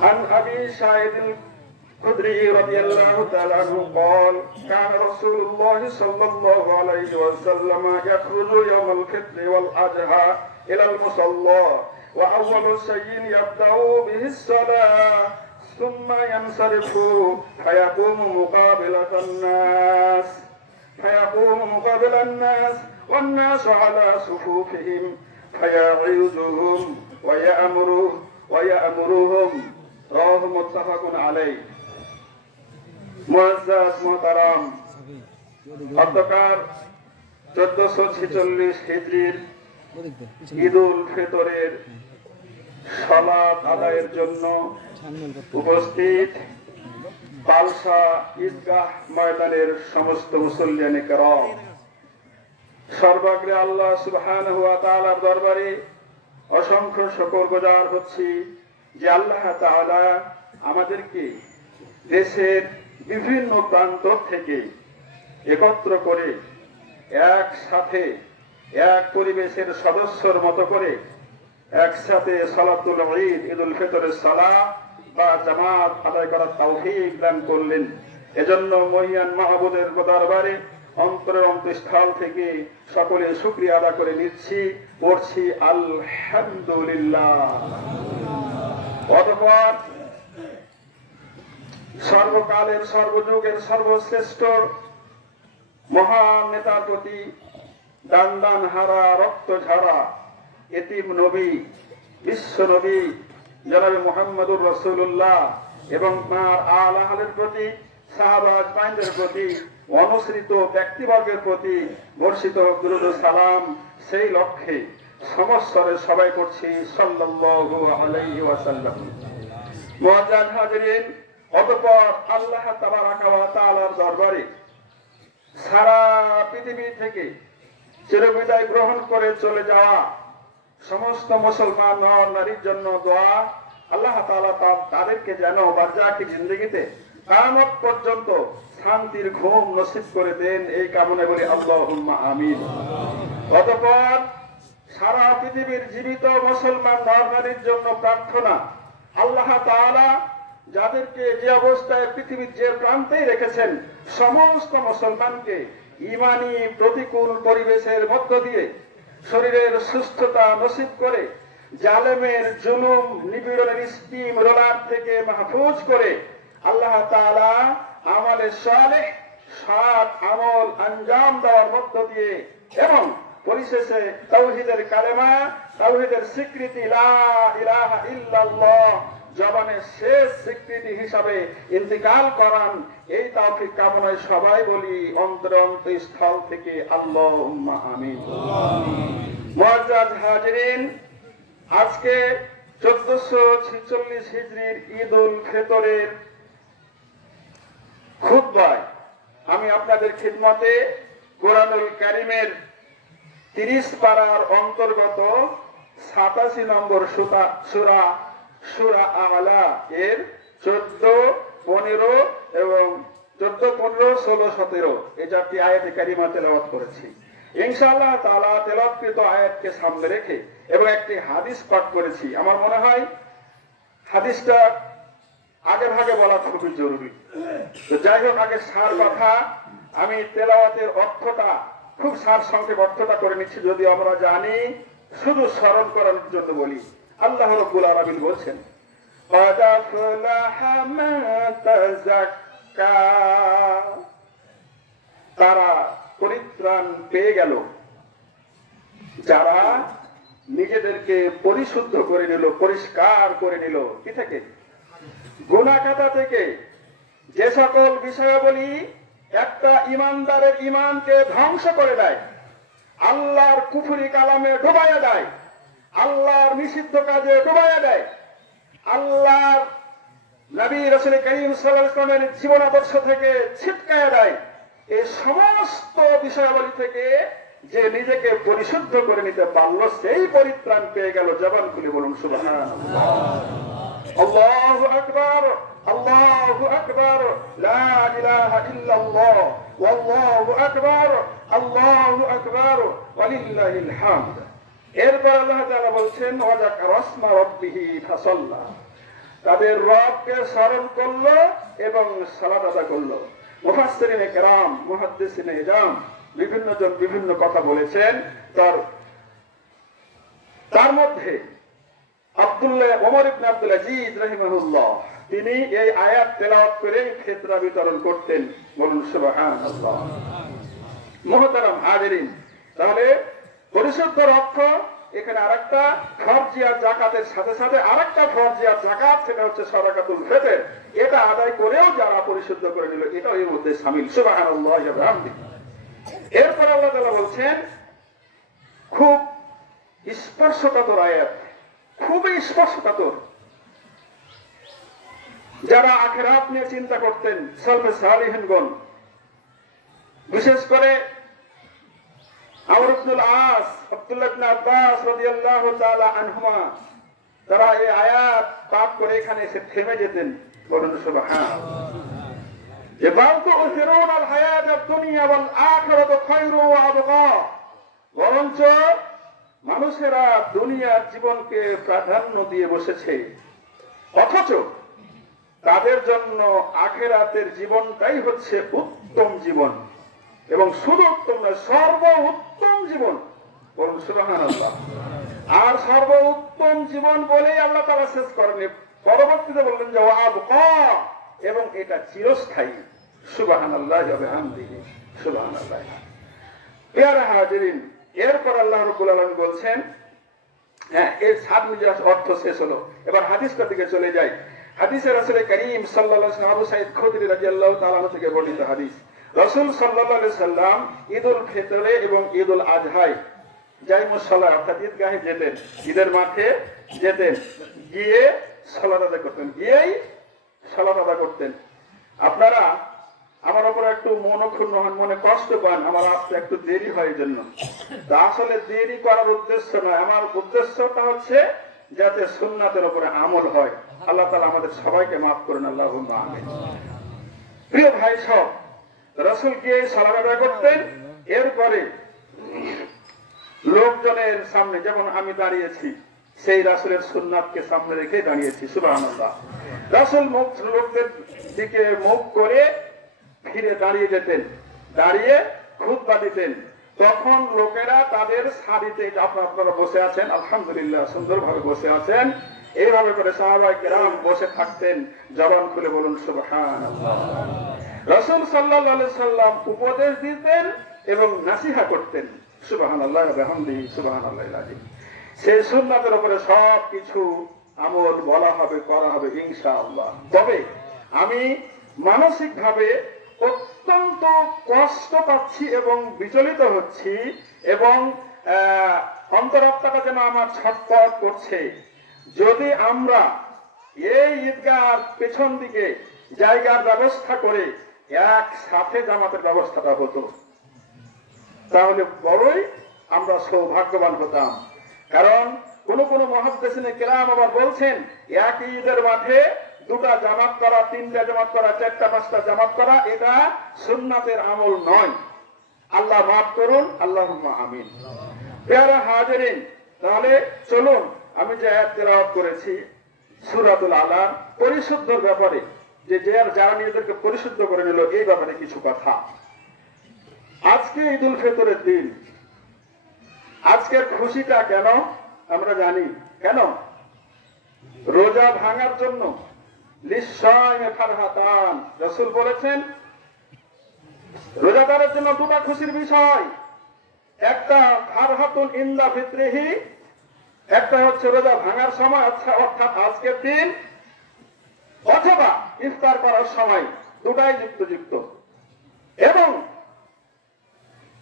عن أبي سعيد الخدري رضي الله تعالى عنه قال كان رسول الله صلى الله عليه وسلم يخرج يوم الفطر والأضحى إلى المصلى وأول شيء يبدأ به الصلاة ثم ينصرف فيقوم مقابل الناس والناس على صفوفهم فيعظهم ويأمرهم رواه متفق عليه মুআজ্জাজ মুহতারাম অধ্যকার 1446 হিজরির ঈদুল ফিতরের সালাত আদায়ের জন্য উপস্থিত পালসা ঈদগাহ ময়দানের সমস্ত মুসল্লিয়ানে কেরাম, সর্বাগ্রে আল্লাহ সুবহানাহু ওয়া তাআলার দরবারে অসংখ্য শুকরগুজার হচ্ছি যে আল্লাহ তাআলা আমাদেরকে দেশের বিভিন্ন প্রান্ত থেকে একত্র করে একসাথে এক পরিবেশের সদস্যর মতো করে একসাথে সালাতুল ঈদ ঈদুল ফিতরের সালাত বা জামাত আদায় করার তৌফিক দান করলেন। এজন্য মহিয়ান মাহবুবের দরবারে অন্তরের অন্তঃস্থল থেকে সকলে শুকরিয়া আদা করে নিচ্ছি, পড়ছি আলহামদুলিল্লাহ। অতঃপর সর্বকালের সর্বযুগের সর্বশ্রেষ্ঠ মহান নেতার প্রতি দান দান হারা রক্ত ঝরা এতিম নবী বিশ্ব নবী জনাবে মুহাম্মদুর রাসূলুল্লাহ এবং তার আলে আহলের প্রতি সাহাবা আজমাইনদের প্রতি অনুসৃত ব্যক্তিবর্গের প্রতি বর্ষিত দুরূদ ও সালাম সেই লক্ষ্যে সমস্বরে সবাই করছি সাল্লাল্লাহু আলাইহি ওয়াসাল্লাম। মুআজ্জাজ হাজিরিন, অতঃপর আল্লাহ তাবারাকা ওয়া তাআলার দরবারে সারা পৃথিবী থেকে চিরবিদায় গ্রহণ করে চলে যাওয়া সমস্ত মুসলমান নর নারীর জন্য দোয়া, আল্লাহ তাআলা তাদেরকে যেন বারজাকি জিন্দেগিতে কিয়ামত পর্যন্ত শান্তির ঘুম নসিব করে দেন, এই কামনা বলি আল্লাহুম্মা আমিন। অতঃপর সারা পৃথিবীর জীবিত মুসলমান নর নারীর জন্য প্রার্থনা, আল্লাহ তাআলা যাদেরকে যে অবস্থায় পৃথিবীর যে প্রান্তেই রেখেছেন সমস্ত মুসলমানকে ঈমানি প্রতিকূল পরিবেশের মধ্য দিয়ে শরীরের সুস্থতা নসিব করে জালেমের জুলুম নিপীড়নের স্টিম রোলার থেকে মাহফুজ করে আল্লাহ তাআলা আমালে সালেহ সৎ আমল আঞ্জাম দেওয়ার মধ্য দিয়ে এবং পরিশেষে তাওহীদের কালেমা তাওহীদের স্বীকৃতি লা ইলাহা ইল্লাল্লাহ জবানের শেষ স্বীকৃতি হিসাবে ইন্তিকাল করান, এই তৌফিক কামনায় সবাই বলি অন্তরস্থল থেকে আল্লাহুম্মা আমিন। মুআজ্জাজ হাজিরিন, আজকে 1446 হিজরির ঈদুল ফিতরের খুতবায় আমি আপনাদের খিদমতে কোরআনুল কারীমের 30 পারার অন্তর্গত 87 নম্বর সূরা আ'লা এর 14, 15 এবং 14, 15, 16, 17 এই চারটি আয়াতে কারিমা তেলাওয়াত করেছি। ইনশাআল্লাহ তাআলা তেলাওয়াতকৃত আয়াতকে সামনে রেখে এবং একটি হাদিস পাঠ করেছি। আমার মনে হয় হাদিসটা আগে ভাগে বলা খুবই জরুরি। তো যাই হোক, আগে সার কথা আমি তেলাওয়াতের অর্থটা খুব সার সংক্ষেপ অর্থটা করে নিচ্ছি, যদি আমরা জানি শুধু স্মরণ করার জন্য বলি। আল্লাহ রাব্বুল আলামিন বলছেন, قد أفلح من تزكى, তারা পরিত্রাণ পেয়ে গেল যারা নিজেদেরকে পরিশুদ্ধ করে নিল, পরিষ্কার করে নিল। কি থেকে? গুনাহ খাতা থেকে। যে সকল বিষয়াবলী একটা ইমানদারের ইমানকে ধ্বংস করে দেয়, আল্লাহর কুফরি কালামে ডুবাইয়া দেয়, আল্লাহর নিষিদ্ধ কাজে ডুবাইয়া দেয়, আল্লাহর নবী রাসূল করিম সাল্লাল্লাহু আলাইহি ওয়াসাল্লামের জীবন আদর্শ থেকে ছিটকায়া দেয়, এই সমস্ত বিষয়াবলী থেকে যে নিজেকে পরিশুদ্ধ করে নিতে পারলো সেই পরিত্রাণ পেয়ে গেল। জবান খুলে বলুন সুবহানাল্লাহ, আল্লাহু আকবার, আল্লাহু আকবার, লা ইলাহা ইল্লাল্লাহ, ওয়াল্লাহু আকবার, আল্লাহু আকবার, ওয়ালিল্লাহিল হামদ। এরপর আল্লাহ তাআলা বলছেন, ওয়া যাকারা ইসমা রাব্বিহি ফাসাল্লা, তাদের রবকে স্মরণ করলো এবং সালাত আদা করলো। মুফাসসিরিনে কেরাম, মুহাদ্দিসিনে ইজাম বিভিন্ন জন বিভিন্ন কথা বলেছেন। তার মধ্যে ওমর ইবনে আব্দুল আজিজ রাহিমাহুল্লাহ তিনি এই আয়াত তেলাওয়াত করে ফিতরা বিতরণ করতেন। বলুন সুবহানাল্লাহ। মুহতারাম হাজিরিন, তাহলে পরিশুদ্ধ অর্থ এখানে আরেকটা ফরজিয়াত জাকাতের সাথে সাথে আরেকটা ফরজিয়াত জাকাত, সেটা হচ্ছে সাদাকাতুল ফিতর। এটা আদায় করেও যারা পরিশুদ্ধ করে নিল, এটা এর মধ্যে শামিল। সুবহানাল্লাহ ওয়া বিহামদিহি। এরপর আল্লাহ তাআলা বলছেন খুব স্পর্শকাতর আয়াত, খুবই স্পর্শকাতর। যারা আখিরাত নিয়ে চিন্তা করতেন সালফে সালিহিনগণ, বিশেষ করে আমর ইবনুল আস, আব্দুল্লাহ ইবনে আব্বাস রাদিয়াল্লাহু তাআলা আনহুমা, তারা এই আয়াত পাঠ করে এখানে এসে থেমে যেতেন। বলুন সুবহানাল্লাহ। যে বাল তুসিরুন আল হায়াতাদ দুনিয়া ওয়াল আখিরাতু খায়রু ওয়া আবকা, বরঞ্চ মানুষেরা দুনিয়ার জীবনকে প্রাধান্য দিয়ে বসেছে, অথচ তাদের জন্য আখিরাতের জীবনটাই হচ্ছে উত্তম জীবন, এবং শুধু উত্তম নয়, সর্ব উত্তম জীবন। বলুন সুবহানাল্লাহ। আর সর্ব উত্তম জীবন বলেই আল্লাহ তাআলা শেষ করেননি, পরবর্তীতে বললেন যে ওয়াবকা, এবং এটা চিরস্থায়ী। সুবহানাল্লাহ ওয়া বিহামদিহি। সুবহানাল্লাহ। প্রিয় হাজিরিন, এরপর আল্লাহ রাব্বুল আলামিন বলছেন, হ্যাঁ, এর সাত মিজাজ অর্থ শেষ হলো, এবার হাদিসটার দিকে চলে যাই। হাদিসে রাসূল করিম সাল্লাল্লাহু আলাইহি ওয়াসাল্লাম, আবু সাঈদ খুদরি রাদিয়াল্লাহু তাআলা আনহু থেকে বর্ণিত হাদিস, রাসূল সাল্লাল্লাহু আলাইহি ওয়াসাল্লাম ঈদুল ফিতরে এবং ঈদুল আজহায় যাই মুসল্লা অর্থাৎ ঈদগাহে যেতেন, ঈদের মাঠে যেতেন, গিয়ে সালাত আদায় করতেন, গিয়েই সালাত আদায় করতেন। আপনারা আমার উপর একটু মনক্ষুণ্ণ হন, মনে কষ্ট পান, আমার আসতে একটু দেরি হয় জন্য। তা আসলে দেরি করার উদ্দেশ্য নয়, আমার উদ্দেশ্যটা হচ্ছে যাতে সুন্নাতের উপরে আমল হয়। আল্লাহ তাআলা আমাদের সবাইকে মাফ করেন, আল্লাহুম্মা আমিন। প্রিয় ভাই সব, রাসূল গিয়ে সালাত আদায় করতেন। এরপরে লোকজনের সামনে, যেমন আমি দাঁড়িয়েছি, সেই রাসূলের সুন্নাতকে সামনে রেখে দাঁড়িয়েছি। সুবহানাল্লাহ। রাসূল লোকদের দিকে মুখ করে ফিরে দাঁড়িয়ে যেতেন, দাঁড়িয়ে খুতবা দিতেন। তখন লোকেরা তাদের সারিতে, আপনারা বসে আছেন, আলহামদুলিল্লাহ সুন্দরভাবে বসে আছেন, এইভাবে করে সাহাবায়ে কেরাম বসে থাকতেন। জবান খুলে বলুন সুবহানাল্লাহ। রাসূল সাল্লাল্লাহু আলাইহি সাল্লাম উপদেশ দিতেন এবং নসিহত করতেন। সুবহানাল্লাহ ওয়া বিহামদিহি। সুবহানাল্লাহিল আযীম। সেই সুন্নাতের উপরে সবকিছু আমল বলা হবে, করা হবে ইনশাআল্লাহ। তবে আমি মানসিকভাবে অত্যন্ত কষ্ট পাচ্ছি এবং বিচলিত হচ্ছি, এবং অন্তরাত্মাটা যেন আমার ছটফট করছে। যদি আমরা এই ঈদগার পেছন দিকে জায়গার ব্যবস্থা করে একসাথে জামাতের ব্যবস্থাটা হতো, তাহলে বড়ই আমরা সৌভাগ্যবান হতাম। কারণ কোন মুহাদ্দিসিনে কেরাম আবার বলছেন, এক ঈদের মাঠে দুটা জামাত করা, তিনটা জামাত করা, চারটা পাঁচটা জামাত করা, এটা সুন্নাতের আমল নয়। আল্লাহ মাফ করুন, আল্লাহুম্মা আমিন। প্রিয় হাজিরিন, তাহলে চলুন আমি যে আয়াত তেলাওয়াত করেছি সূরাতুল আলার পরিশুদ্ধর ব্যাপারে, যে যারা নিজেদেরকে পরিশুদ্ধ করে নিল, এই ব্যাপারে কিছু কথা। আজকে ঈদুল ফিতরের দিন, আজকের খুশিটা কেন আমরা জানি। কেন? রোজা ভাঙার জন্য। লিসাইমে ফারহাতান, রাসূল বলেছেন রোজাদারের জন্য দুটা খুশির বিষয়, একটা ফারহাতুন ইনদা ফিতরিহি, একটা হচ্ছে রোজা ভাঙার সময়, অর্থাৎ আজকের দিন, অথবা ইফতার করার সময়, দুটাই যুক্ত। এবং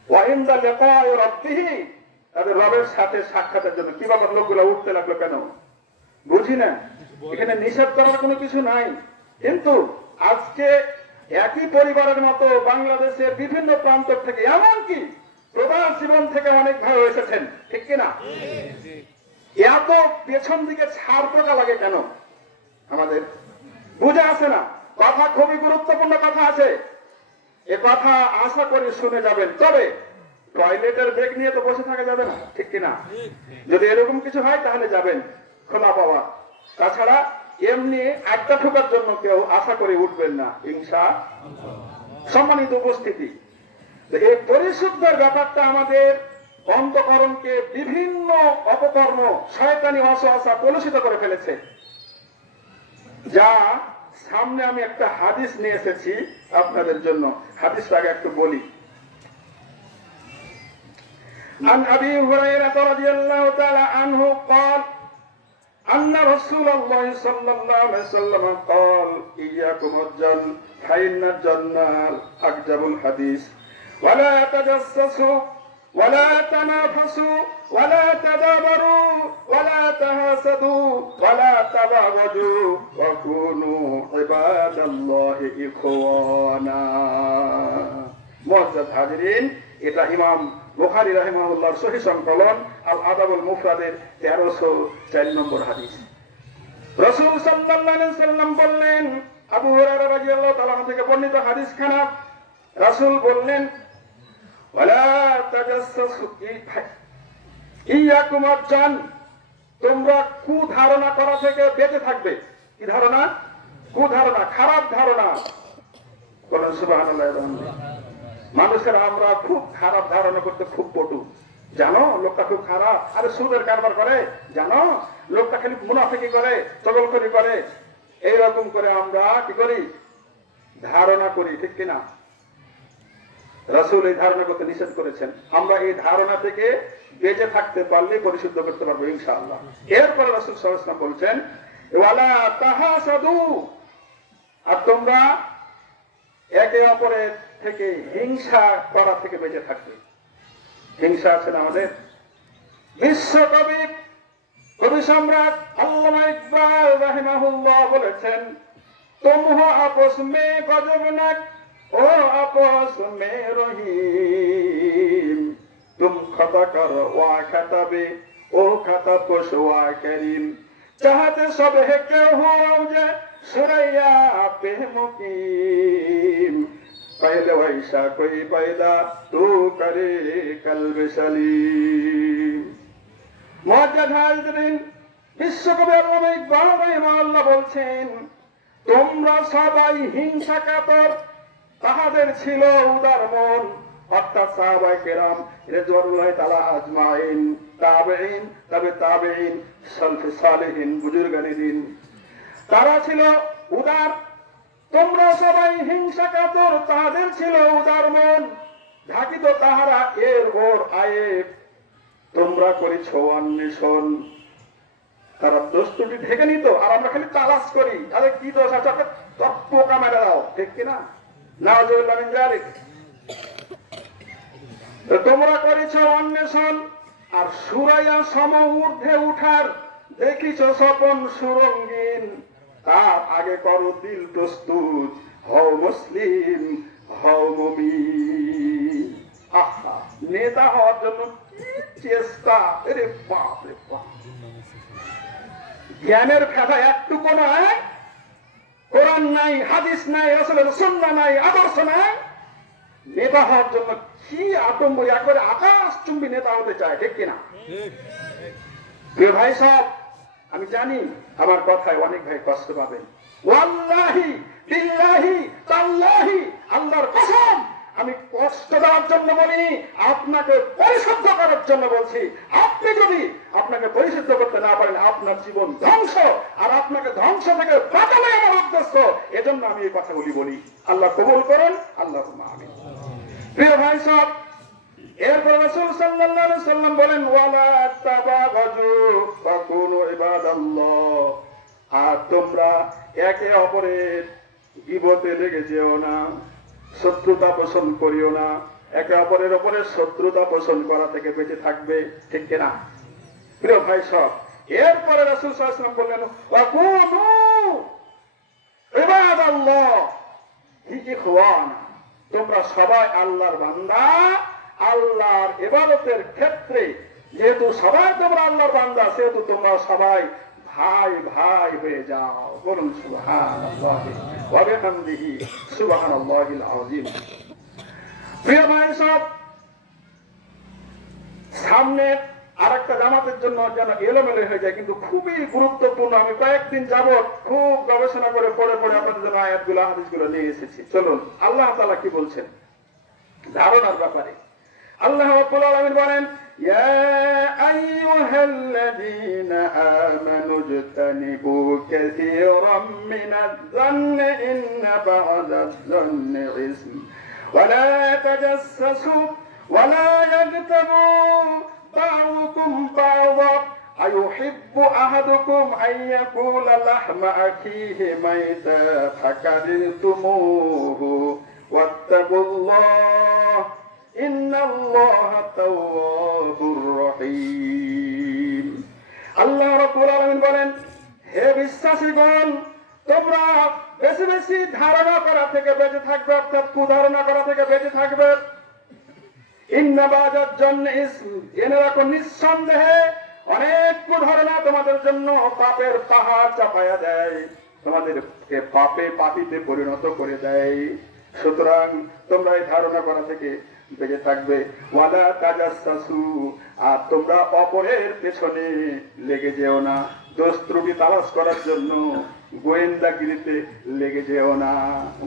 ওয়া ইনদা লিকাই রাব্বিহি, তাদের রবের সাথে সাক্ষাতের জন্য। কি ব্যাপার, লোকগুলো উঠতে লাগলো কেন? বুঝি না, এখানে নিষেধ করার কোনো কিছু নাই। কিন্তু আজকে একই পরিবারের মতো বাংলাদেশের বিভিন্ন প্রান্ত থেকে, এমনকি প্রবাস জীবন থেকে অনেক ভাই এসেছেন, ঠিক কিনা? এত পেছন দিকে ছাড় পোকা লাগে কেন আমাদের? বুঝে আসে না। কথা খুবই গুরুত্বপূর্ণ কথা আছে, এ কথা আশা করি শুনে যাবেন। তবে টয়লেটের ব্রেক নিয়ে তো বসে থাকা যাবে না, ঠিক কিনা? যদি এরকম কিছু হয় তাহলে যাবেন, খোলা পাওয়া। তাছাড়া এমনি আড্ডা ঠোকার জন্য কেউ আশা করে উঠবেন না, ইনশাআল্লাহ। সম্মানিত উপস্থিতি, এই পরিশুদ্ধের ব্যাপারটা আমাদের অন্তঃকরণকে বিভিন্ন অপকর্ম, শয়তানি ওয়াসওয়াসা কলুষিত করে ফেলেছে। যা সামনে আমি একটা হাদিস নিয়ে এসেছি আপনাদের জন্য, হাদিসটা আগে একটু বলি। عن أبي هريرة رضي الله تعالى عنه قال أن رسول الله صلى الله عليه وسلم قال إياكم والجن فإن الجن أكذب الحديث ولا تجسسوا ولا تنافسوا ولا تدابروا ولا تحاسدوا ولا تباغضوا وكونوا عباد الله إخوانا। মুআজ্জাজ হাজিরিন, এটা ইমাম বুখারী রাহিমাহুল্লাহর সহিহ সংকলন আল আদাবুল মুফরাদের 1304 নম্বর হাদিস। রাসূল সাল্লাল্লাহু আলাইহি ওয়াসাল্লাম বললেন, আবু হুরায়রা রাদিয়াল্লাহু তাআলা থেকে বর্ণিত হাদিস খানা, রাসূল বললেন, ওয়ালা তাজাসসু ইয়াকুম আজ-জান, তোমরা কুধারণা করা থেকে বেঁচে থাকবে। কি ধারণা? কুধারণা, খারাপ ধারণা। বলেন সুবহানাল্লাহ। মানুষের আমরা খুব খারাপ ধারণা করতে খুব পটু। জানো লোকটা খুব খারাপ, আরে সুদের কারবার করে, জানো লোকটা খালি মুনাফিকি করে, চগলখড়ি করে, এইরকম করে আমরা কি করি? ধারণা করি, ঠিক কিনা? রাসূল এই ধারণা করতে নিষেধ করেছেন। আমরা এই ধারণা থেকে বেঁচে থাকতে পারলে পরিশুদ্ধ করতে পারবো ইনশাআল্লাহ। এরপরে রাসূল সাল্লাল্লাহু আলাইহি ওয়াসাল্লাম বলছেন, ওয়ালা তাহাসাদু, আর তোমরা একে অপরের থেকে হিংসা করা থেকে বেঁচে থাকবে। হিংসা আছে না আমাদের? বিশ্বকবি, কবি সম্রাট আল্লামা ইকবাল রাহিমাহুল্লাহ বলেছেন, তুম হো আপস মে গজবনাক ও আপস মে রহিম, তুম খতা কর ওয়া খতাবে ও খতা পোশ ওয়া করিম, চাহতে সব হে কেউ হো যে সুরাইয়া পে মুকিম, पहले वैसा कोई पैदा तू करे कल्ब सलीम। মুআজ্জাজ হাজিরিন, বিশ্বকবি আল্লামা ইকবাল রাহিমাহুল্লাহ বলছেন, তোমরা সবাই হিংসা কাতর, তাহাদের ছিল উদার মন। অর্থাৎ সাহাবায়ে কেরাম রিজওয়ানুল্লাহি তাআলা আজমাইন, তাবেঈন, তবে তাবেঈন, সালফে সালেহিন, বুজুর্গানে দিন, তারা ছিল উদার। তোমরা সবাই হিংসা কাতর, তাহাদের ছিল উদার মন। ঢাকিত তাহারা এর ওর আয়েব, তোমরা করিছ অন্বেষণ। তারা দোষ ত্রুটি ঢেকে নিত, আর আমরা খালি তালাশ করি, আরে কি দোষ আছে, পোকা মেরে দাও, ঠিক কিনা? নাউযুবিল্লাহ মিন যালিক। তোমরা করেছ অন্বেষণ, আর সুরাইয়া সম ঊর্ধ্বে উঠার দেখিছ স্বপন সুরঙ্গিন। তার আগে করো দিল প্রস্তুত, হও মুসলিম, হও মুমিন। আহা, নেতা হওয়ার জন্য কি চেষ্টা! আরে বাপ রে বাপ! জ্ঞানের খাতা একটুকু নাই, কোরআন নাই, হাদিস নাই, রাসূলের সুন্নাহ নাই, আদর্শ নাই। নেতা হওয়ার জন্য কি আতঙ্ক, একবারে আকাশ চুম্বী নেতা হতে চায়, ঠিক কিনা? প্রিয় ভাই সব, আমি জানি আমার কথায় অনেক ভাই কষ্ট পাবেন। ওয়াল্লাহি বিল্লাহি তাল্লাহি, আল্লাহর কসম, আমি কষ্ট দেওয়ার জন্য বলিনি, আপনাকে পরিশুদ্ধ করার জন্য বলছি। আপনি যদি আপনাকে পরিশুদ্ধ করতে না পারেন, আপনার জীবন ধ্বংস, আর আপনাকে ধ্বংস থেকে বাঁচানোই আমার উদ্দেশ্য। এজন্য আমি এই কথাগুলি বলি। আল্লাহ কবুল করেন, আল্লাহুম্মা আমিন। প্রিয় ভাই সব, এরপর রাসূল সাল্লাল্লাহু আলাইহি ওয়াসাল্লাম বলেন, ওয়ালা তাবাগাজু ফাকুনু ইবাদাল্লাহ, আর তোমরা একে অপরের গীবতে লেগে যেও না, শত্রুতা পোষণ করিও না। একে অপরের উপরে শত্রুতা পোষণ করা থেকে বেঁচে থাকবে, ঠিক কিনা? প্রিয় ভাই সব, এরপরে রাসূল সাল্লাল্লাহু আলাইহি ওয়াসাল্লাম বললেন, ফাকুনু ইবাদাল্লাহ ইখওয়ানা, তোমরা সবাই আল্লাহর বান্দা। আল্লাহর ইবাদতের ক্ষেত্রে যেহেতু সবাই তোমরা আল্লাহর বান্দা, সেহেতু তোমরা সবাই ভাই ভাই হয়ে যাও। বলুন সুবহানাল্লাহি ওয়া বিহামদিহি সুবহানাল্লাহিল আযীম। প্রিয় ভাই সব, সামনে আর একটা জামাতের জন্য যেন এলোমেলো হয়ে যায়, কিন্তু খুবই গুরুত্বপূর্ণ। আমি কয়েকদিন যাবত খুব গবেষণা করে পড়ে আপনাদের জন্য আয়াতগুলো হাদিসগুলো নিয়ে এসেছি। চলুন আল্লাহ তাআলা কি বলছেন ধারণার ব্যাপারে। আল্লাহ রাব্বুল আলামিন বলেন, ইয়া আইয়ুহাল্লাযীনা আমানু ইজতানিবু কাসীরাম মিনাজ-যান্নি ইন্না বা'দাজ-যান্নি ইসম ওয়া লা তাজাসসু ওয়া লা ইয়াগতাবু বা'দুকুম বা'দা আইয়ুহিব্বু আহাদুকুম আন ইয়াকুলা লাহমা আখিহি মাইতা ফাকারিতুমুহু ওয়াত্তাকুল্লাহ ইন্নাল্লাহা তাওয়াবুর রহিম। আল্লাহ রাব্বুল আলামিন বলেন, হে বিশ্বাসীগণ, তোমরা বেশি বেশি ধারণা করা থেকে বেঁচে থাকবে, অর্থাৎ কুধারণা করা থেকে বেঁচে থাকবে। ইন্না বা'দাজ-যান্নি ইসম, জেনে রাখো নিঃসন্দেহে অনেক কুধারণা তোমাদের জন্য পাপের পাহাড় চাপায়া দেয়, তোমাদেরকে পাপীতে পরিণত করে দেয়। সুতরাং তোমরা এই ধারণা করা থেকে বেঁচে থাকবে। ওয়ালা তাজাসসু, আর তোমরা অপরের পেছনে লেগে যেও না, দোষ ত্রুটি তালাশ করার জন্য গোয়েন্দাগিরিতে লেগে যেও না।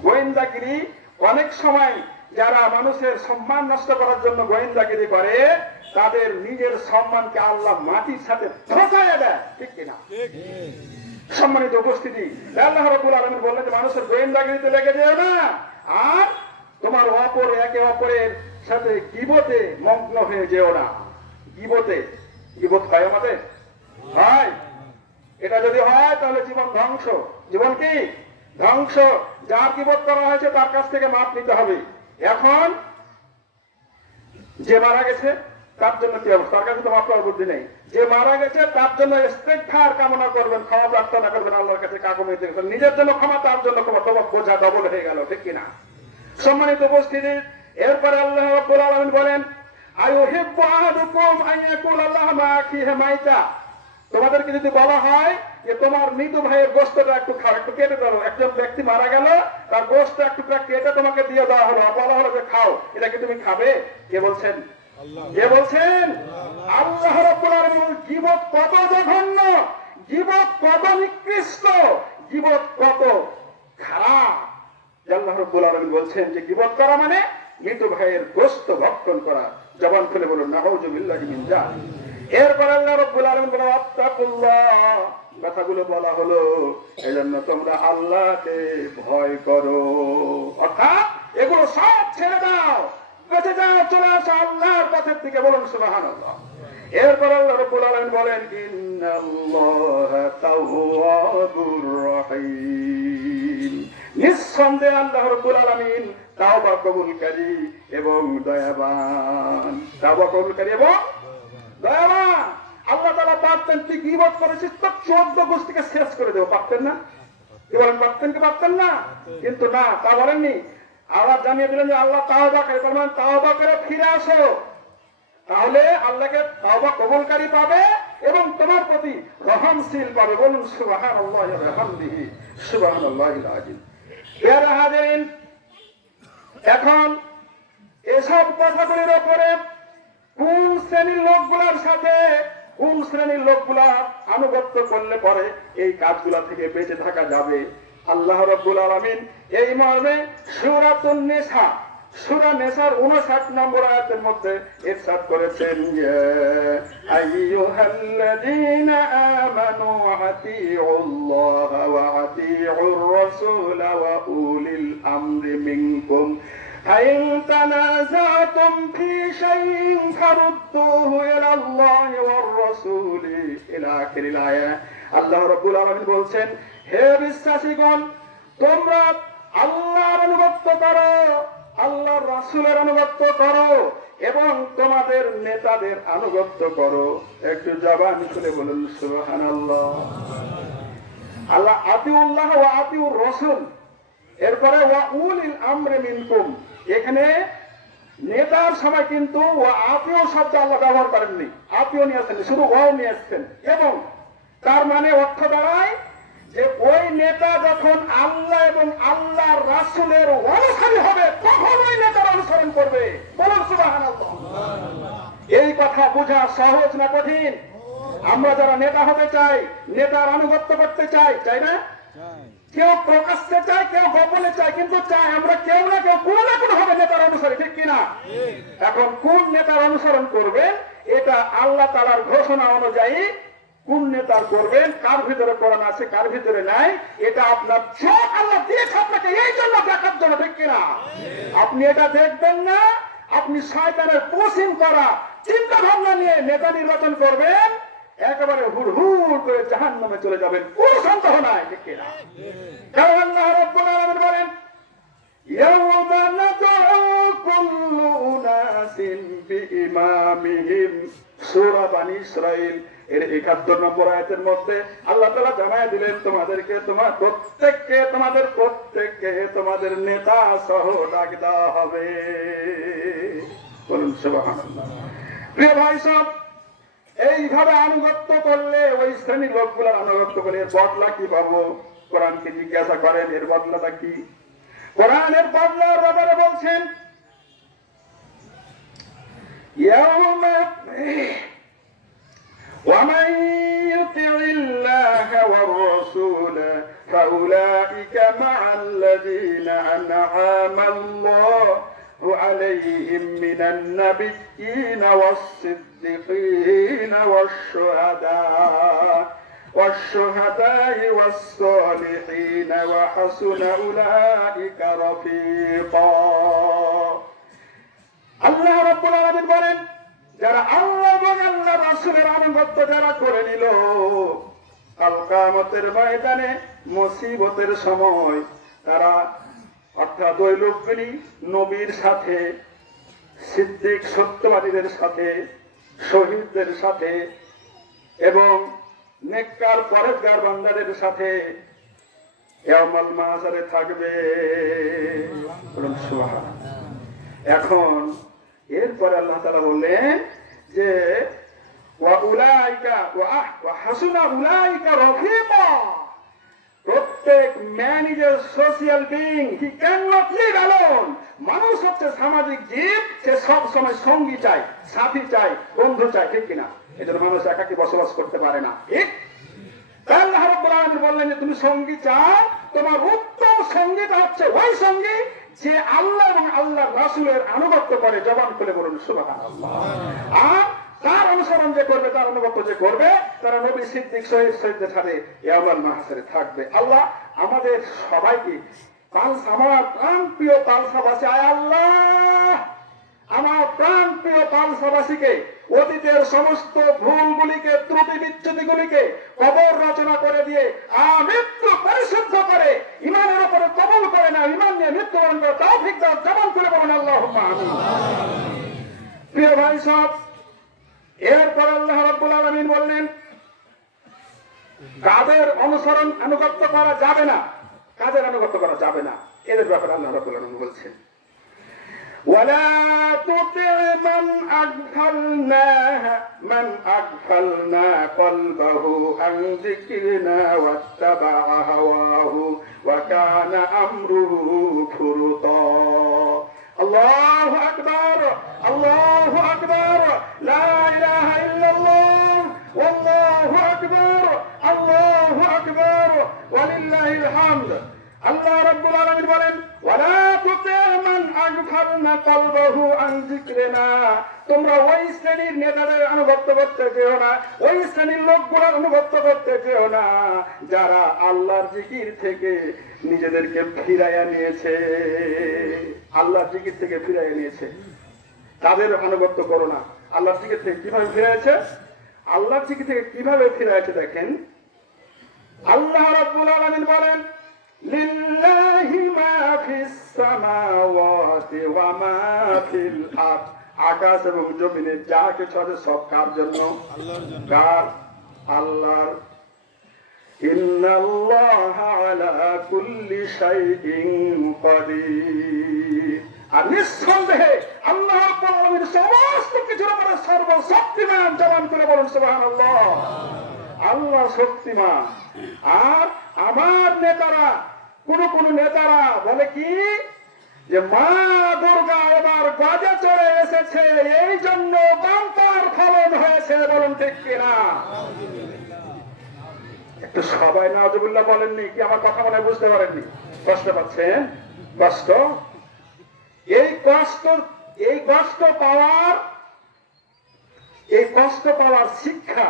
গোয়েন্দাগিরি অনেক সময় যারা মানুষের সম্মান নষ্ট করার জন্য গোয়েন্দাগিরি করে, তাদের নিজের সম্মানকে আল্লাহ মাটির সাথে ধসায় দেয়, ঠিক কিনা? সম্মানিত উপস্থিতি, আল্লাহ রাব্বুল আলামিন বললেন যে মানুষের গোয়েন্দাগিরিতে লেগে যেও না, আর তোমার একে অপরের সাথে গীবতে মগ্ন হয়ে যেও না। গীবত হয় আমাদের? হয়। এটা যদি হয় তাহলে জীবন ধ্বংস। জীবন কি ধ্বংস? যার গীবত করা হয়েছে তার কাছ থেকে মাপ নিতে হবে। এখন যে মারা গেছে তার জন্য কি অবস্থা? তার কাছে তো মাপ করার বুদ্ধি নেই। যে মারা গেছে তার জন্য ইস্তেগফার কামনা করবেন, ক্ষমা প্রার্থনা করবেন আল্লাহর কাছে, কাকুমিতে নিজের জন্য ক্ষমা, তার জন্য ক্ষমা, তোমার বোঝা ডবল হয়ে গেল, ঠিক কিনা? সম্মানিত উপস্থিতি, এরপরে আল্লাহ রাব্বুল আলামিন বলেন, আইয়ুহিব্বু আহাদুকুম আন ইয়াকুলা লাহমা আখিহি মাইতা, তোমাদেরকে যদি বলা হয় যে তোমার মৃত ভাইয়ের গোশতটা একটু খাও, একটু কেটে দাও, একজন ব্যক্তি মারা গেল, তার গোশতটা একটু কেটে তোমাকে দিয়ে দেওয়া হলো, বলা হলো যে খাও, এটা কি তুমি খাবে? কে বলছেন? কে বলছেন? আল্লাহ রাব্বুল আলামিন। গীবত কত জঘন্য, গীবত কত নিকৃষ্ট, গীবত কত খারাপ। আল্লাহ রাব্বুল আলামিন বলছেন যে গীবত করা মানে মৃত ভাইয়ের গোশত ভক্ষণ করা। জবান খুলে বলুন নাউযু বিল্লাহি মিন যালিক। এরপর আল্লাহ রাব্বুল আলামিন বলেন, আত্তাকুল্লাহ, কথাগুলো বলা হলো এজন্য তোমরা আল্লাহকে ভয় করো, অর্থাৎ এগুলো সব ছেড়ে দাও, বেঁচে যাও, চলে আসো আল্লাহর পথের দিকে। বলুন সুবহানাল্লাহ। এরপর আল্লাহ রাব্বুল আলামিন বলেন, ইন্নাল্লাহা তাওয়াবুর রহিম, নিঃসন্দেহে আল্লাহ রাব্বুল আলামিন তাওবা কবুলকারী এবং দয়াবান। তাওবা কবুলকারী এবং দয়াবান। আল্লাহ তাআলা পারতেন তুই গীবত করেছিস তো 14 গোষ্ঠীকে শেষ করে দেব, পারতেন না? কি বলেন, পারতেন কি পারতেন না? কিন্তু না, তা বলেননি। আল্লাহ জানিয়ে দিলেন যে আল্লাহ তাওবা করে, তার মানে তাওবা করে ফিরে আসো, তাহলে আল্লাহকে তাওবা কবুলকারী পাবে এবং তোমার প্রতি রহমশীল পাবে। বলুন সুবহানাল্লাহি ওয়া বিহামদিহি সুবহানাল্লাহিল আযীম। প্রিয় হাজিরিন, এখন এসব কথাগুলির উপরে কোন শ্রেণীর লোকগুলোর সাথে কোন শ্রেণীর লোকগুলা আনুগত্য করলে পরে এই কাজগুলা থেকে বেঁচে থাকা যাবে, আল্লাহ রাব্বুল আলামিন এই মর্মে সূরাতুন নিসা, সূরা নিসার 59 নম্বর আয়াতের মধ্যে ইরশাদ করেছেন, ইয়া আইয়ুহাল্লাযীনা আমানু আতিউল্লাহ ওয়া আতিউর রাসূল ওয়া উলিল আমরি মিনকুম فإن تنازعتم في شيء فردوه إلى الله والرسول إلى آخر الآية। আল্লাহ রাব্বুল আলামিন বলছেন, হে বিশ্বাসীগণ, তোমরা আল্লাহর আনুগত্য করো, আল্লাহর রাসূলের আনুগত্য করো এবং তোমাদের নেতাদের আনুগত্য করো। একটু জবান খুলে বলুন সুবহানাল্লাহ। আল্লাহ আতিউল্লাহ ওয়া আতিউর রাসূল, এরপরে ওয়া উলিল আমরি মিনকুম, এখানে নেতার সময় কিন্তু আতিও শব্দ আল্লাহ ব্যবহার করেননি, আতিও নিয়ে আসেন, শুধু ওয়াও নিয়ে আসছেন। এবং তার মানে অর্থ দাঁড়ায় যে ওই নেতা যখন আল্লাহ এবং আল্লাহর রাসূলের অনুসারী হবে তখন ওই নেতার অনুসরণ করবে। বলুন সুবহানাল্লাহ। এই কথা বোঝা সহজ না কঠিন? আমরা যারা নেতা হতে চাই, নেতার আনুগত্য করতে চাই, চাই না? কেউ প্রকাশ্যে চায়, কেউ গোপনে চায়, কিন্তু চাই আমরা কেউ না কেউ কোনো না কোনো হবে নেতার অনুসারী, ঠিক কিনা? এখন কোন নেতার অনুসরণ করবেন, এটা আল্লাহ তাআলার ঘোষণা অনুযায়ী কোন নেতার করবেন, কার ভিতরে কোরআন আছে কার ভিতরে নাই, এটা আপনার চোখ আল্লাহ দিয়েছে আপনাকে এই জন্য দেখার জন্য, ঠিক কিনা? আপনি এটা দেখবেন না, আপনি শয়তানের পশ্চিম করা চিন্তা ভাবনা নিয়ে নেতা নির্বাচন করবেন, একেবারে হুড় করে জাহান্নামে চলে যাবেন, কোনো সন্দেহ নাই, ঠিক কিনা? কারণ আল্লাহ রাব্বুল আলামিন বলেন, ইয়াওমা নাদউ কুল্লু উনাসিন বিইমামিহিম, সূরা বনী ইসরাঈল এর ৭১ নম্বর আয়াতের মধ্যে আল্লাহ তাআলা জানায় দিলেন, তোমাদেরকে তোমাদের প্রত্যেককে তোমাদের নেতা সহ ডাক দেওয়া হবে। বলুন সুবহানাল্লাহ। প্রিয় ভাই সব, এইভাবে আনুগত্য করলে, ওই শ্রেণীর লোকগুলোর আনুগত্য করলে এর বদলা কি পাবো? কোরআনকে জিজ্ঞাসা করেন এর বদলাটা কি? কোরআনের বদলার ব্যাপারে বলছেন, ومن يطع الله والرسول فأولئك مع الذين أنعم الله عليهم من النبيين والصديقين والشهداء والصالحين وحسن أولئك رفيقا। আল্লাহ রাব্বুল আলামিন বলেন, যারা আল্লাহ এবং আল্লাহ রাসূলের আনুগত্য যারা করে নিল, কাল কিয়ামতের ময়দানে মুসিবতের সময় তারা, অর্থাৎ ওই লোকগুলি নবীর সাথে, সিদ্দিক সত্যবাদীদের সাথে, শহীদদের সাথে এবং নেককার পরেজগার বান্দাদের সাথে ইয়াউমুল মাহশারে থাকবে। এখন এরপরে আল্লাহ তাআলা বললেন যে ওয়া উলাইকা ওয়া হাসুনা উলাইকা রফিকা, প্রত্যেক man is a social being, he can not live alone. মানুষ হচ্ছে সামাজিক জীব, সে সব সময় সঙ্গী চায়, সাথী চায়, বন্ধু চায়, ঠিক কিনা? এজন্য মানুষ একাকী বসবাস করতে পারে না, ঠিক? আল্লাহ রাব্বুল আলামিন বললেন যে তুমি সঙ্গী চাও, তোমার উত্তম সঙ্গীটা হচ্ছে ওই সঙ্গী যে আল্লাহ এবং আল্লাহর রাসূলের আনুগত্য করে। জবান খুলে বলুন সুবহানাল্লাহ। আর তার অনুসরণ যে করবে, তার অনুগত্য যে করবে, তারা নবী, সিদ্দিক, শহীদদের সাথে ইয়াউমুল মাহশারে থাকবে। আল্লাহ আমাদের সবাইকে, আমার প্রাণ প্রিয় পালসাবাসী, আয় আল্লাহ আমার প্রাণ প্রিয় পালসাবাসীকে অতীতের সমস্ত ভুলগুলিকে, ত্রুটি বিচ্যুতিগুলিকে কবর রচনা করে দিয়ে মৃত্যু পরিশুদ্ধ করে ইমানের উপরে কবল করে না, ইমান নিয়ে মৃত্যুবরণ করে তৌফিক দাও। জবান করে বলুন আল্লাহুম্মা আমিন। প্রিয় ভাই সব, এরপর আল্লাহ রাব্বুল আলামিন বললেন, কাদের অনুসরণ আনুগত্য করা যাবে না, কাদের আনুগত্য করা যাবে না, এদের ব্যাপারে আল্লাহ রাব্বুল আলামিন বলছেন, ولا تطع من أغفلنا قلبه عن ذكرنا واتبع هواه وكان أمره فرطا। الله أكبر الله أكبر لا إله إلا الله والله أكبر الله أكبر ولله الحمد। আল্লাহ রাব্বুল আলামিন বলেন, ওয়ালা তুতি মান আগফালনা কলবাহু আন যিকরিনা, তোমরা ওই শ্রেণীর নেতাদের আনুগত্য করতে যেও না, ওই শ্রেণীর লোকগুলোর আনুগত্য করতে যেও না যারা আল্লাহর জিকির থেকে নিজেদেরকে ফিরাইয়া নিয়েছে, আল্লাহর জিকির থেকে ফিরাইয়া নিয়েছে, তাদের আনুগত্য করো না। আল্লাহর জিকির থেকে কিভাবে ফিরাইছে? আল্লাহর জিকির থেকে কিভাবে ফিরাইছে দেখেন, আল্লাহ রাব্বুল আলামিন বলেন, লিল্লাহি মা ফিস সামাওয়াতি ওয়া মা ফিল আরদ, আকাশ এবং জমিনে যা কিছু আছে সব কার জন্য? আল্লাহর জন্য। কার? আল্লাহর। ইন্নাল্লাহা আলা কুল্লি শাইইন কাদির, আর নিঃসন্দেহে আল্লাহ রাব্বুল আলামিন সমস্ত কিছুর উপরে সর্বশক্তিমান। জবান করে বলুন সুবহানাল্লাহ। আল্লাহ শক্তিমান। আর আমার নেতারা, কোন নেতারা বলে কি যে মা দুর্গা এবার গজে চলে এসেছে, এই জন্য বাম্পার ফলন হয়েছে, বলুন ঠিক কিনা? একটু সবাই নাউজুবিল্লাহ বলেননি কি? আমার কথা মনে বুঝতে পারেননি? কষ্ট পাচ্ছেন? কষ্ট, এই কষ্ট পাওয়ার শিক্ষা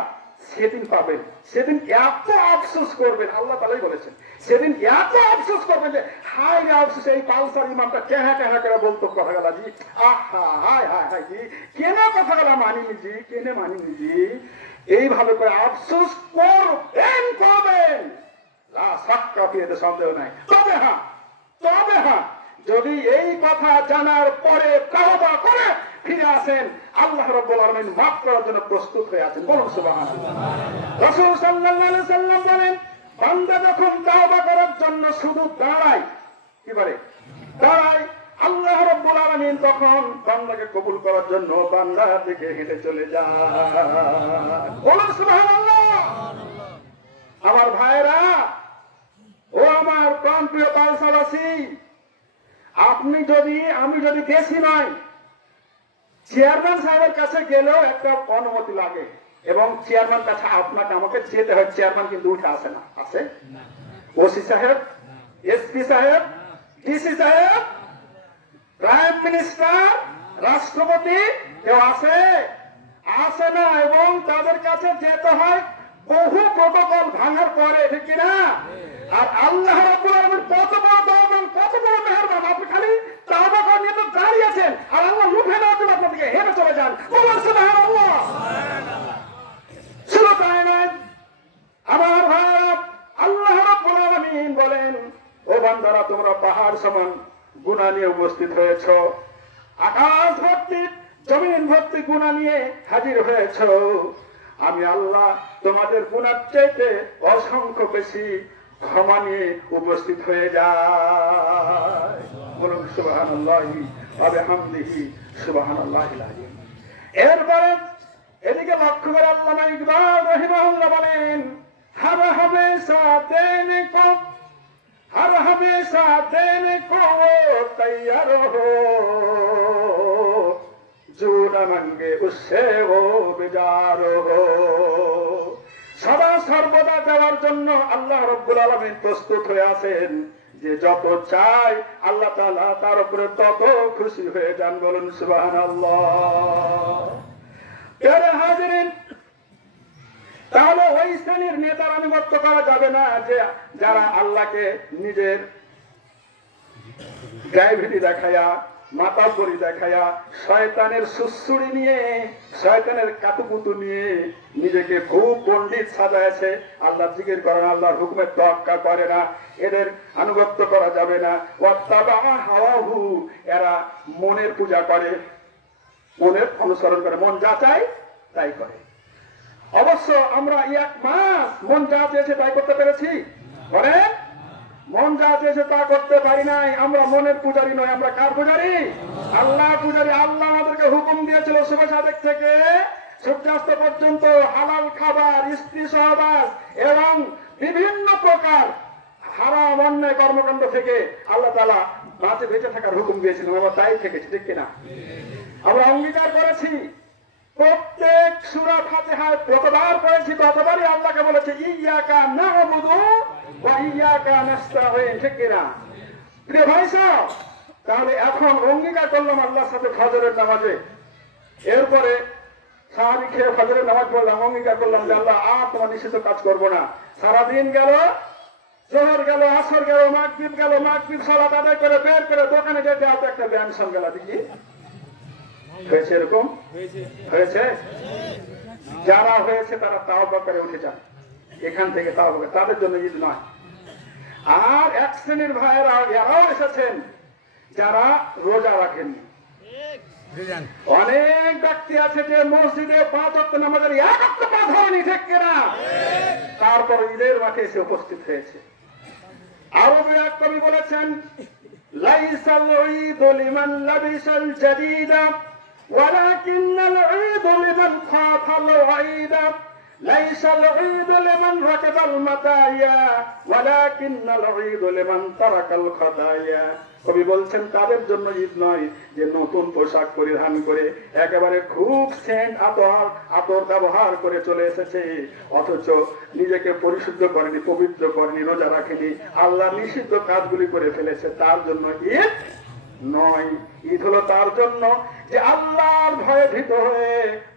সেদিন পাবেন, সেদিন এত আফসোস করবেন, আল্লাহ তাআলাই বলেছেন, সেদিন এত আফসোস করবেন যে হায় রে আফসোস, এই পালসার ইমামটা কেহা কেহা করে বলতো কথাগুলা জি, আহা হায় হায় হায় জি, কেন কথাগুলা মানিনি জি, কেনে মানিনি জি, এইভাবে করে আফসোস করবেন, সন্দেহ নাই। তবে হ্যাঁ, যদি এই কথা জানার পরে তাওবা করে ফিরে আসেন, আল্লাহ রাব্বুল আলামিন মাফ করার জন্য প্রস্তুত হয়ে আছেন, বলুন সুবহানাল্লাহ। রাসূল সাল্লাল্লাহু আলাইহি সাল্লাম বলেন, বান্দা যখন তাওবা করার জন্য শুধু দাঁড়ায়, কি করে দাঁড়ায়, আল্লাহ রাব্বুল আলামিন তখন বান্দাকে কবুল করার জন্য বান্দা থেকে হেঁটে চলে যায়, বলুন সুবহানাল্লাহ। আমার ভাইরা ও আমার প্রাণপ্রিয় পালসাবাসী, আমি যদি দেশি নয়, চেয়ারম্যান সাহেবের কাছে গেলেও একটা অনুমতি লাগে, এবং চেয়ারম্যান কাছে আপনাকে আমাকে যেতে হয়, চেয়ারম্যান কিন্তু উঠে আসে না, আছে ওসি সাহেব, এসপি সাহেব, ডিসি সাহেব, প্রাইম মিনিস্টার, রাষ্ট্রপতি, কেউ আসে না, এবং তাদের কাছে যেতে হয় বহু প্রটোকল ভাঙার পরে, ঠিক কিনা? আর আল্লাহ রাব্বুল আলামিন কত বড় দয়াবান, কত বড় মেহেরবান, আপনি খালি তাওবা করে নিয়ে তো দাঁড়িয়ে আছেন, আর আল্লাহ লুফে নেওয়ার জন্য আপনাদেরকে হেঁটে চলে যান, বলুন সুবহানাল্লাহ। শুধু তাই নয় আমার ভাইরা, আল্লাহ রাব্বুল আলামিন বলেন, ও বান্দারা, তোমরা পাহাড় সমান গুনাহ নিয়ে উপস্থিত হয়েছ, আকাশ ভর্তি জমিন ভর্তি গুনাহ নিয়ে হাজির হয়েছ, আমি আল্লাহ তোমাদের গুনার চাইতে অসংখ্য বেশি ক্ষমা নিয়ে উপস্থিত হয়ে যায়, বলুন সুবহানাল্লাহি ওয়া বিহামদিহি সুবহানাল্লাহিল আযীম। এরপরে এদিকে লক্ষ্য করে আল্লামা ইকবাল রাহিমাহুল্লাহ বলেন, হর হামেশা দেনে কো তৈয়ার হো, जो न मांगे उससे वो बेजार हो, সদা সর্বদা দেওয়ার জন্য আল্লাহ রাব্বুল আলামিন প্রস্তুত হয়ে আছেন, যে যত চায় আল্লাহ তাআলা তার উপরে তত খুশি হয়ে যান, বলুন সুবহানাল্লাহ। প্রিয় হাজিরিন, তাহলে ওই শ্রেণীর নেতার আনুগত্য করা যাবে না যে যারা আল্লাহকে নিজের গায়ভীতি দেখায়া, মাতাবরি দেখায়া, শয়তানের সুসুড়ি নিয়ে, শয়তানের কাতুকুতু নিয়ে নিজেকে খুব পণ্ডিত সাজাইছে, আল্লাহ জিকির করে না, আল্লাহর হুকুমের তোয়াক্কা করে না, এদের আনুগত্য করা যাবে না। ওয়াত্তাবা হাওয়াহু, এরা মনের পূজা করে, মনের অনুসরণ করে, মন যা চায় তাই করে। অবশ্য আমরা এক মাস মন যা চেয়েছে তাই করতে পেরেছি, করেন? মন যা চেয়েছে তা করতে পারি নাই। আমরা মনের পূজারী নয়, আমরা কার পূজারী? আল্লাহ পূজারী। আল্লাহ আমাদেরকে হুকুম দিয়েছিল শুভ সাদেক থেকে সূর্যাস্ত পর্যন্ত হালাল খাবার, স্ত্রী সহবাস এবং বিভিন্ন প্রকার হারাম অন্যায় কর্মকাণ্ড থেকে আল্লাহ তাআলা বাঁচে বেঁচে থাকার হুকুম দিয়েছিলেন, আমরা তাই থেকেছি, ঠিক কিনা? আমরা অঙ্গীকার করেছি, প্রত্যেক সূরা ফাতিহায় যতবার পড়েছি ততবারই আল্লাহকে বলেছি ইয়াকা না'বুদু ওয়া ইয়াকা নাস্তাঈন, ঠিক কিনা? প্রিয় ভাই সাহেব, তাহলে এখন অঙ্গীকার করলাম আল্লাহর সাথে ফজরের নামাজে, এরপরে সাহারি খেয়ে ফজরের নামাজ পড়লাম, অঙ্গীকার করলাম যে আল্লাহ আর তোমার নিষিদ্ধ কাজ করবো না। সারাদিন গেল, জোহর গেল, আসর গেল, মাগরিব গেল, মাগরিব সালাত আদায় করে বের করে দোকানে যেতে আর একটা ব্যায়াম গেল, দেখি হয়েছে? এরকম হয়েছে? যারা হয়েছে তারা তাওবা করে উঠে যান এখান থেকে, তাওবা করে, তাদের জন্য ঈদ নয়। আর এক শ্রেণীর ভাইয়েরা এরাও এসেছেন যারা রোজা রাখেননি। অনেক ব্যক্তি আছে যে মসজিদে 5 ওয়াক্ত নামাজের 1 ওয়াক্ত পা হয়নি, ঠিক কিনা? তারপর ঈদের মাঠে এসে উপস্থিত হয়েছে। আরবি এক কবি বলেছেন, লাইসাল ঈদু লিমান লাবিসাল জাদিদা ওয়ালাকিন্নাল ঈদু লিমান খাফাল ঈদা, লাইসাল ঈদু লিমান রাকাবাল মাতায়া ওয়ালাকিন্নাল ঈদু লিমান তারাকাল খাতায়া। কবি বলছেন তাদের জন্য ঈদ নয় যে নতুন পোশাক পরিধান করে একেবারে খুব সেন্ট আতর ব্যবহার করে চলে এসেছে, অথচ নিজেকে পরিশুদ্ধ করেনি, পবিত্র করেনি, রোজা রাখেনি, আল্লাহ নিষিদ্ধ কাজগুলি করে ফেলেছে, তার জন্য ঈদ নয়। ঈদ হলো তার জন্য যে আল্লাহর ভয়ে ভীত হয়ে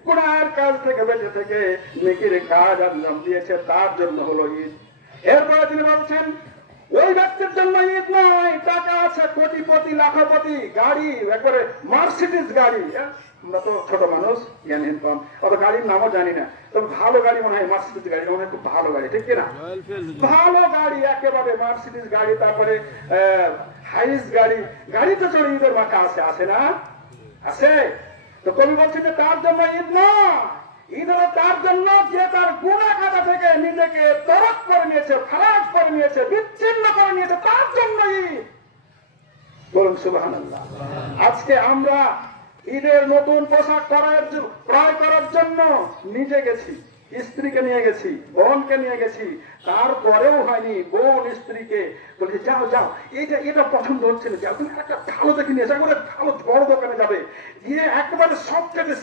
গুনাহের কাজ থেকে বেঁচে থেকে নেকির কাজ আঞ্জাম দিয়েছে, তার জন্য হলো ঈদ। এরপরে তিনি বলছেন ওই ব্যক্তির জন্য ঈদ নয়, টাকা আছে, কোটিপতি, লাখপতি, গাড়ি, একবারে মার্সিডিজ গাড়ি। আমরা তো ছোট মানুষ, জ্ঞানহীন কম, অত গাড়ির নামও জানি না, তবে ভালো গাড়ি মনে হয় মার্সিডিজ গাড়ি, মনে হয় খুব ভালো গাড়ি, ঠিক কিনা? ভালো গাড়ি, একেবারে মার্সিডিজ গাড়ি, তারপরে হাইস গাড়ি, গাড়ি তো চলে ঈদের মাথা আছে, আছে না? আছে। তো কবি বলছে যে তার জন্য ঈদ নয়, ঈদ হলো তার জন্য যে তার গুনাহ খাতা থেকে নিজেকে তরক করে নিয়েছে, খারাপ করে নিয়েছে, বিচ্ছিন্ন করে নিয়েছে, তার জন্য ঈদ। বলুন সুবহানাল্লাহ। আজকে আমরা ঈদের নতুন পোশাক ক্রয় করার জন্য নিজে গেছি, স্ত্রীকে নিয়ে গেছি, বোনকে নিয়ে গেছি, তারপরেও হয়নি, বোন স্ত্রীকে বলছে যাও যাও, এটা পছন্দ হচ্ছে না, যাও তুমি একটা ভালো দেখে নিয়ে যাও, ভালো বড় দোকানে যাবে, গিয়ে একেবারে সবচেয়ে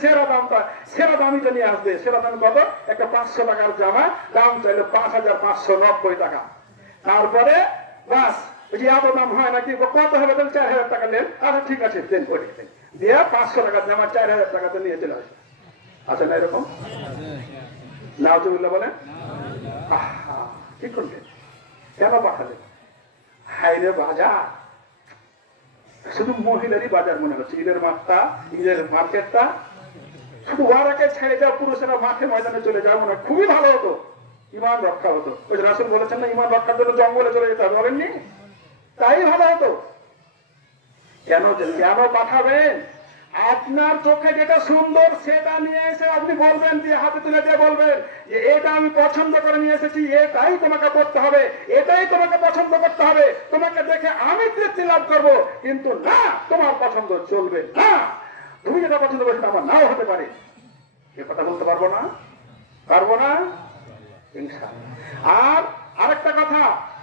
সেরা দামিটা নিয়ে আসবে। সেরা দাম কত? একটা 500 টাকার জামা, দাম চাইলো 5590 টাকা। তারপরে বাস যে এত দাম হয় নাকি, কত হবে? 4000 টাকা নেন। আচ্ছা ঠিক আছে, দেন করে দিয়ে 500 টাকার জামা 4000 টাকাতে নিয়ে চলে আসবে। আচ্ছা না এরকম? নাউজুবিল্লাহ বলেন। কি করলেন? কেন পাঠালেন? হাইরে বাজার, শুধু মহিলারই বাজার মনে হচ্ছে। ঈদের মার্কেটটা শুধু ওয়ারাকে ছেড়ে যাও, পুরুষেরা মাঠে ময়দানে চলে যাও, মনে হয় খুবই ভালো হতো, ইমান রক্ষা হতো। ওই যে রাসূল বলেছেন না, ইমান রক্ষার জন্য জঙ্গলে চলে যেতে হবে, বলেননি? তাই ভালো হতো। কেন পাঠাবেন? আপনার চোখে যেটা সুন্দর সেটা নিয়ে এসে আপনি বলবেন, দিয়ে হাতে তুলে দিয়ে বলবেন যে এটা আমি পছন্দ করে নিয়ে এসেছি, এটাই তোমাকে পড়তে হবে, এটাই তোমাকে পছন্দ করতে হবে, তোমাকে দেখে আমি তৃপ্তি লাভ করবো। কিন্তু না, তোমার পছন্দ চলবে না, তুমি যেটা পছন্দ করছো আমার নাও হতে পারে। এ কথা বলতে পারবো না? পারবো না ইনশাআল্লাহ। আর আরেকটা কথা,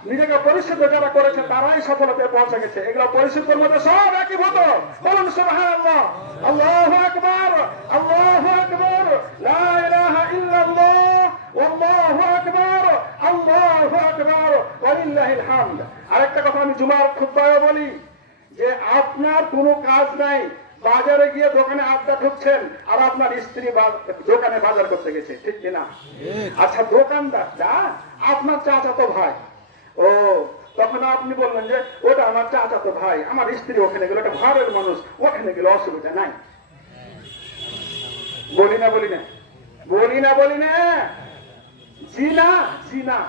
নিজেকে পরিশুদ্ধ যারা করেছে তারাই সফলতায় পৌঁছে গেছে। এগুলো পরিশুদ্ধের মধ্যে সব একীভূত। বলুন সুবহানাল্লাহ, আল্লাহু আকবার, আল্লাহু আকবার, লা ইলাহা ইল্লাল্লাহ, আল্লাহু আকবার, আল্লাহু আকবার, ওয়ালিল্লাহিল হামদ। আরেকটা কথা আমি জুমার খুতবায় বলি যে আপনার কোনো কাজ নাই, বাজারে গিয়ে দোকানে আড্ডা ঠুকছেন, আর আপনার স্ত্রী দোকানে বাজার করতে গেছে, ঠিক কিনা? আচ্ছা, দোকানদারটা আপনার চাচাতো ভাই, ও তখন আপনি বললেন যে ওটা আমার চাচাতো ভাই, আমার স্ত্রী ওখানে গেল, ওটা ঘরের মানুষ, ওখানে গেলে অসুবিধা নাই। বলি না বলি না বলি না বলি না জি না জি না।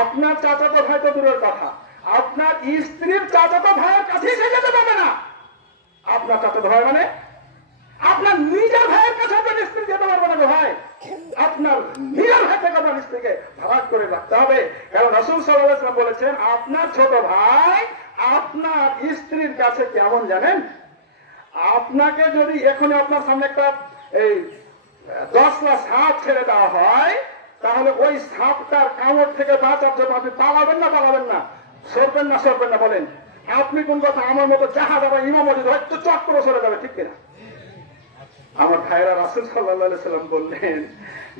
আপনার চাচাতো ভাই তো দূরের কথা, আপনার স্ত্রীর চাচাতো ভাইয়ের কাছে সে যেতে পারবে না। আপনার চাচাতো ভাই মানে আপনার নিজের ভাইয়ের কাছে আপনার স্ত্রী যেতে পারবে না ভাই। আপনার নিজের ভাই থেকে আপনার স্ত্রীকে ভাগ করে রাখতে হবে। কারণ রাসূল সাল্লাল্লাহু আলাইহি ওয়াসাল্লাম বলেছেন, আপনার ছোট ভাই আপনার স্ত্রীর কাছে কেমন জানেন? আপনাকে যদি এখনই আপনার সামনে একটা এই 10টা সাপ ছেড়ে দেওয়া হয়, তাহলে ওই সাপটার কামড় থেকে বাঁচার জন্য আপনি পালাবেন না সরবেন না বলেন? আপনি কোন কথা আমার মতো জাহাজ আবার ইমাম হয়তো চট করে সরে যাবে, ঠিক কিনা? আমার ভাইরা, রাসূল সাল্লাল্লাহু আলাইহি ওয়াসাল্লাম বললেন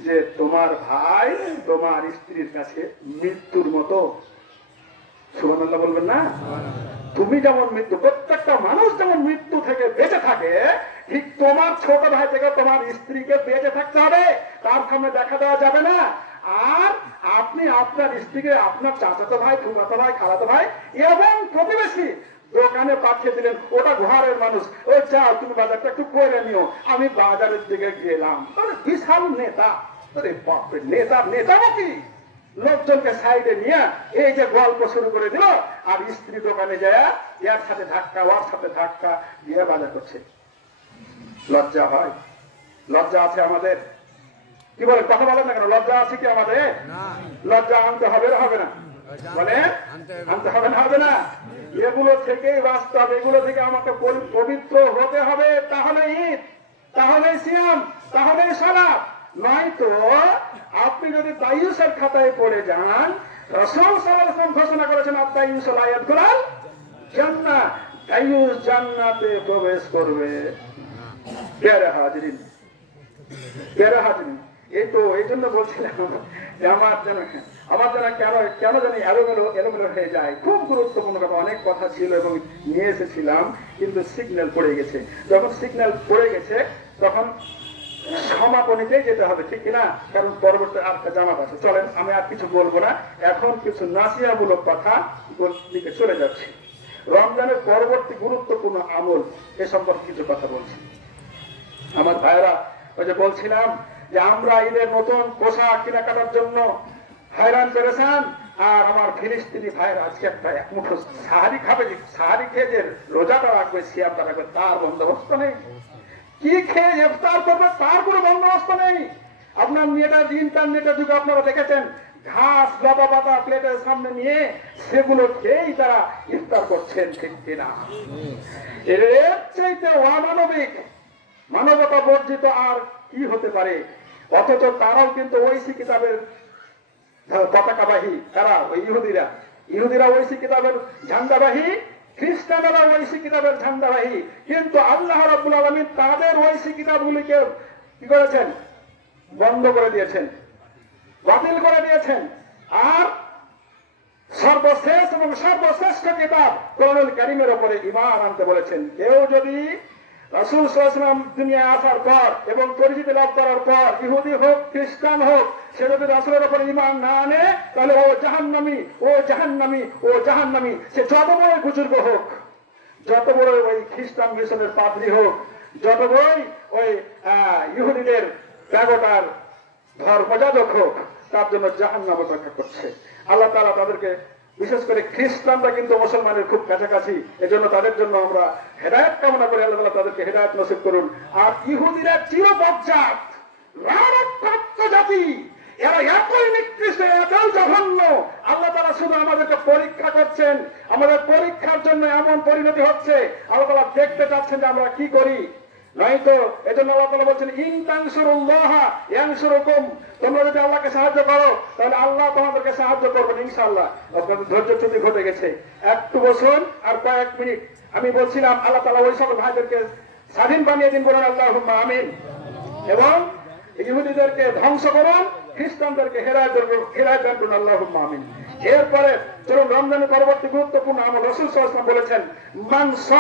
যে তোমার ভাই তোমার স্ত্রীর কাছে মৃত্যুর মতো। সুবহানাল্লাহ বলবেন না? তুমি যেমন মৃত্যু, প্রত্যেকটা মানুষ যেমন মৃত্যু থেকে বেঁচে থাকে, ঠিক তোমার ছোট ভাই থেকে তোমার স্ত্রীকে বেঁচে থাকতে হবে, তার সামনে দেখা দেওয়া যাবে না। আর আপনি আপনার স্ত্রীকে আপনার চাচাতো ভাই, ফুফাতো ভাই, খালাতো ভাই এবং প্রতিবেশী দোকানে পাঠিয়ে দিলেন, ওটা ঘরের মানুষ, ওই যাও তুমি বাজারটা একটু করে নিও, আমি বাজারের দিকে গেলাম। বিশাল নেতা, বাপরে, নেতাও কি লোকজনকে সাইডে নিয়ে এই যে গল্প শুরু করে দিল, আর স্ত্রী দোকানে যায় এর সাথে ধাক্কা ওর সাথে ধাক্কা দিয়ে বাজার করছে। লজ্জা হয়? লজ্জা আছে আমাদের? কি বলেন, কথা বলেন না কেন? লজ্জা আছে কি আমাদের? লজ্জা আনতে হবে না? বলে আনতে হবে না, হবে না? এগুলো থেকেই বাঁচতে হবে, এগুলো থেকে আমাকে পবিত্র হতে হবে। তাহলে ঈদ, তাহলে সিয়াম, তাহলে সালাত। নয়তো আপনি যদি দায়ুসের খাতায় পড়ে যান, রাসূল সাল্লাল্লাহু আলাইহি ওয়াসাল্লাম ঘোষণা করেছেন আদ-দায়ুস লা ইয়াদখুলুল জান্নাহ, দায়ুস জান্নাতে প্রবেশ করবে। প্যারা হাজিরিন, প্যারা হাজিরিন, এই জন্য বলছিলাম যে আমার যেন কেন জানি এলোমেলো হয়ে যায়। খুব গুরুত্বপূর্ণ কথা, অনেক কথা ছিল এবং নিয়ে এসেছিলাম, কিন্তু সিগন্যাল পড়ে গেছে। যখন সিগন্যাল পড়ে গেছে তখন সমাপনীতে যেতে হবে, ঠিক কিনা? কারণ পরবর্তী আরেকটা জামাত আছে। চলেন, আমি আর কিছু বলবো না, এখন কিছু নাসিহামূলক কথা দিকে চলে যাচ্ছি। রমজানের পরবর্তী গুরুত্বপূর্ণ আমল এ সম্পর্কে কিছু কথা বলছি। আমার ভাইরা, ওই যে বলছিলাম যে আমরা ঈদের নতুন পোশাক কেনাকাটার জন্য হয়রান পেরেছেন, আর আমার ফিলিস্তিনি ভাইরা আজকে এক মুঠো সাহারি খাবে, সাহারি খেয়ে যে রোজাটা রাখবে, সিয়ামটা রাখবে, তার বন্দোবস্ত নেই। কি খেয়ে ইফতার করবে তার কোনো বন্দোবস্ত নেই। আপনার ইন্টারনেটের যুগে আপনারা দেখেছেন, ঘাস লতা পাতা প্লেটের সামনে নিয়ে সেগুলো খেয়েই তারা ইফতার করছেন, ঠিক কিনা? এর চাইতে অমানবিক, মানবতা বর্জিত আর কি হতে পারে? অথচ তারাও কিন্তু ঐশী কিতাবের পতাকাবাহী। তারা ওই ইহুদিরা ঐশী কিতাবের ঝান্ডাবাহী, খ্রিস্টানরা ঐশী কিতাবের ঝান্ডাবাহী। কিন্তু আল্লাহ রাব্বুল আলামিন তাদের ঐশী কিতাবগুলিকে কি করেছেন? বন্ধ করে দিয়েছেন, বাতিল করে দিয়েছেন। আর সর্বশেষ এবং সর্বশ্রেষ্ঠ কিতাব কোরআনুল কারীমের উপরে ঈমান আনতে বলেছেন। কেউ যদি রাসূল সাল্লাল্লাহু আলাইহি ওয়াসাল্লাম দুনিয়ায় আসার পর এবং পরিচিতি লাভ করার পর, ইহুদি হোক খ্রিস্টান হোক, সে যদি রাসূলের উপর ঈমান না আনে, তাহলে ও জাহান্নামী, ও জাহান্নামী, ও জাহান্নামী। সে যত বড় বুজুর্গ হোক, যত বড় ওই খ্রিস্টান মিশনের পাদ্রী হোক, যত বড় ওই ইহুদিদের প্যাগোটার ধর্মযাজক হোক, তার জন্য জাহান্নাম অপেক্ষা করছে। আল্লাহ তাআলা তাদেরকে, বিশেষ করে খ্রিস্টানরা কিন্তু মুসলমানের খুব কাছাকাছি, এজন্য তাদের জন্য আমরা হেদায়েত কামনা করি। আল্লাহ তাআলা তাদেরকে হেদায়েত নসিব করুন। আর ইহুদিরা চিরবজ্জাত, রারক্তাক্ত জাতি, এরা এতই নিকৃষ্ট, এতই জঘন্য। আল্লাহ তাআলা শুধু আমাদেরকে পরীক্ষা করছেন, আমাদের পরীক্ষার জন্য এমন পরিণতি হচ্ছে। আল্লাহ তাআলা দেখতে চাচ্ছেন যে আমরা কি করি। নয়তো এজন্য আল্লাহ তাআলা বলছেন, ইন তানসুরুল্লাহ ইয়ানসুরুকুম, তোমরা যদি আল্লাহকে সাহায্য করো তাহলে আল্লাহ তোমাদেরকে সাহায্য করবেন ইনশাআল্লাহ। আপনাদের ধৈর্যচ্যুতি ঘটে গেছে, একটু বসুন আর কয়েক মিনিট। আমি বলছিলাম আল্লাহ তাআলা ওই সকল ভাইদেরকে স্বাধীন বানিয়ে দিন, বলুন আল্লাহুম্মা আমিন। এবং ইহুদিদেরকে ধ্বংস করুন, খ্রিস্টানদেরকে হেদায়েত দান করুন, আল্লাহুম্মা আমিন। এরপরে চলুন রমজানের পরবর্তী গুরুত্বপূর্ণ আমল। রাসূল সাল্লাল্লাহু আলাইহি ওয়াসাল্লাম বলেছেন, মান